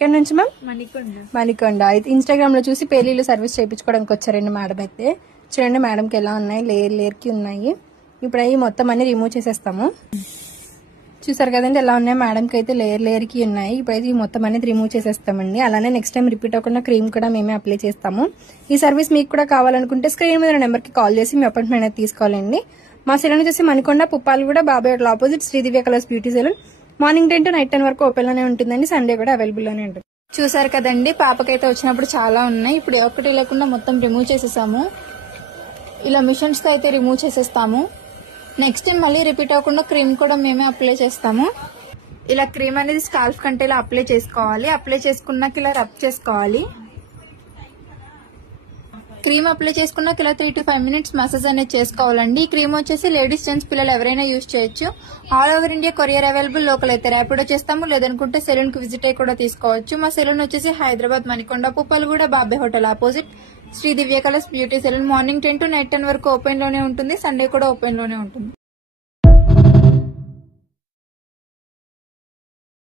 ఎక్కడి నుంచి మ్యామ్? మణికొండ. అయితే ఇన్స్టాగ్రామ్ లో చూసి పెళ్లిళ్ళు సర్వీస్ చేయించుకోవడానికి వచ్చారండి మేడం. అయితే చూడండి మేడంకి ఎలా ఉన్నాయి, లేయర్ కి ఉన్నాయి. ఇప్పుడు అవి మొత్తం అన్ని రిమూవ్ చేసేస్తాము. చూసారు కదండి ఎలా ఉన్నాయి, మేడంకి అయితే లేయర్ కి ఉన్నాయి. ఇప్పుడైతే ఈ మొత్తం అనేది రిమూవ్ చేసేస్తామండి. అలానే నెక్స్ట్ టైం రిపీట్ అవ్వకుండా క్రీమ్ కూడా మేమే అప్లై చేస్తాము. ఈ సర్వీస్ మీకు కూడా కావాలనుకుంటే స్క్రీన్ మీద నెంబర్ కి కాల్ చేసి మీ అపాయింట్మెంట్ అనేది తీసుకోవాలండి. మా సెలూన్ వచ్చేసి Manikonda, Puppalaguda, Babai hotel opposite Sridivya colours beauty salon. Morning 10 to night 10 వరకు ఓపెన్ లోనే ఉంటుందండి. సండే కూడా అవైలబుల్ లోనే ఉంటుంది. చూసారు కదండి, పాపకైతే వచ్చినప్పుడు చాలా ఉన్నాయి. ఇప్పుడు ఒకటి లేకుండా మొత్తం రిమూవ్ చేసేసాము. ఇలా మిషన్స్ తో అయితే రిమూవ్ చేసేస్తాము. నెక్స్ట్ టైం మళ్ళీ రిపీట్ అవ్వకుండా క్రీమ్ కూడా మేమే అప్లై చేస్తాము. ఇలా క్రీమ్ అనేది స్కాల్ఫ్ కంటే ఇలా అప్లై చేసుకోవాలి. అప్లై చేసుకున్నాక ఇలా రబ్ చేసుకోవాలి. క్రీమ్ అప్లై చేసుకున్నాక ఇలా 3 to 5 minutes మసాజ్ అనేది చేసుకోవాలండి. ఈ క్రీమ్ వచ్చేసి లేడీస్, జెంట్స్, పిల్లలు ఎవరైనా యూజ్ చేయొచ్చు. All over India courier available. Local అయితే ర్యాపిడో చేస్తాము, లేదనుకుంటే సెలూన్ కి విజిట్ అయ్యి కూడా తీసుకోవచ్చు. మా సెలూన్ వచ్చేసి Hyderabad Manikonda, Puppalaguda, Babai hotel opposite Sridivya colours beauty salon. Morning 10 to night 10 వరకు ఓపెన్ లోనే ఉంటుంది. సండే కూడా ఓపెన్ లోనే ఉంటుంది.